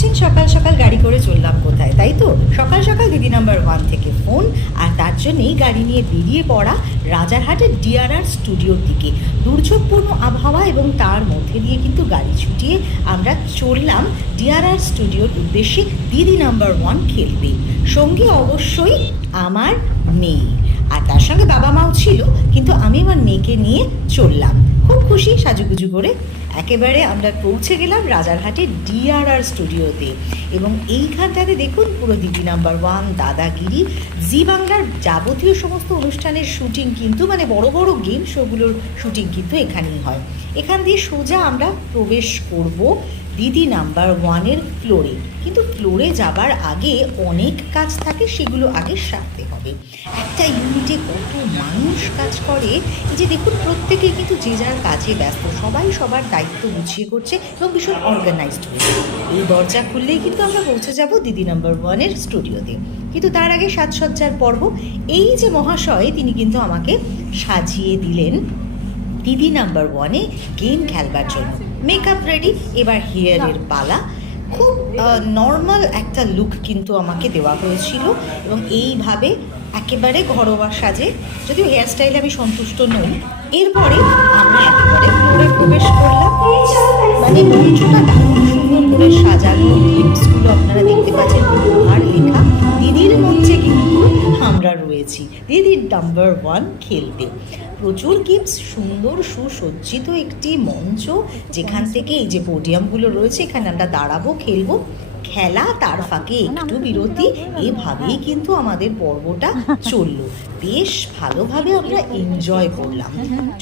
ভাবছেন সকাল সকাল গাড়ি করে চললাম কোথায়, তাই তো? সকাল সকাল দিদি নাম্বার 1 থেকে ফোন, আর তার জন্যেই গাড়ি নিয়ে বেরিয়ে পড়া রাজারহাটের ডিআরআর স্টুডিওর দিকে। দুর্যোগপূর্ণ আবহাওয়া এবং তার মধ্যে দিয়ে কিন্তু গাড়ি ছুটিয়ে আমরা চললাম ডিআরআর স্টুডিওর উদ্দেশ্যে। দিদি নাম্বার 1 খেলবে, সঙ্গে অবশ্যই আমার মেয়ে, আর তার সঙ্গে বাবা মাও ছিল, কিন্তু আমি আমার মেয়েকে নিয়ে চললাম খুব খুশি সাজুগুজু করে। একেবারে আমরা পৌঁছে গেলাম রাজারহাটের ডিআরআর স্টুডিওতে, এবং এইখানটাতে দেখুন পুরো দিদি নাম্বার 1, দাদাগিরি, জি বাংলার যাবতীয় সমস্ত অনুষ্ঠানের শুটিং কিন্তু, মানে বড় বড় গেম শোগুলোর শুটিং কিন্তু এখানেই হয়। এখান দিয়ে সোজা আমরা প্রবেশ করব দিদি নাম্বার 1-এর ফ্লোরে। কিন্তু ফ্লোরে যাবার আগে অনেক কাজ থাকে, সেগুলো আগে সারতে হবে। একটা ইউনিটে কত মানুষ কাজ করে, এই যে দেখুন প্রত্যেকেই কিন্তু যে যার কাজে ব্যস্ত, সবাই সবার দায়িত্ব গুছিয়ে করছে এবং ভীষণ অর্গানাইজড হয়েছে। এই দরজা খুললেই কিন্তু আমরা পৌঁছে যাব দিদি নাম্বার 1-এর স্টুডিওতে। কিন্তু তার আগে সাজসজ্জার পর্ব। এই যে মহাশয়, তিনি কিন্তু আমাকে সাজিয়ে দিলেন দিদি নাম্বার 1-এ গেম খেলবার জন্য। মেকআপ রেডি, এবার হেয়ারের পালা। খুব নর্মাল একটা লুক কিন্তু আমাকে দেওয়া হয়েছিল, এবং এইভাবে একেবারে ঘরোয়া সাজে, যদিও হেয়ারস্টাইলে আমি সন্তুষ্ট নই। এরপরে আমরা একেবারে ফ্লোরে প্রবেশ করলাম। মানে মঞ্চটা খুব সুন্দর করে সাজানো, গেমসগুলো আপনারা দেখতে পাচ্ছেন, আর লেখা দিদির মঞ্চে কিন্তু আমরা রয়েছি, দিদি নাম্বার 1 খেলবে। প্রচুর গেমস, সুন্দর সুসজ্জিত একটি মঞ্চ, যেখান থেকে এই যে পোডিয়ামগুলো রয়েছে, এখানে আমরা দাঁড়াবো, খেলবো। খেলা, তার ফাঁকে একটু বিরতি, এভাবেই কিন্তু আমাদের পর্বটা চললো। বেশ ভালোভাবে আমরা এনজয় করলাম।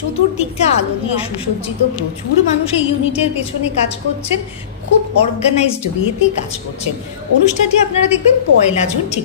চতুর্দিকটা আলো দিয়ে সুসজ্জিত, প্রচুর মানুষ এই ইউনিটের পেছনে কাজ করছেন, খুব অর্গানাইজড ওয়েতে কাজ করছেন। অনুষ্ঠানটি আপনারা দেখবেন 1 জুন ঠিক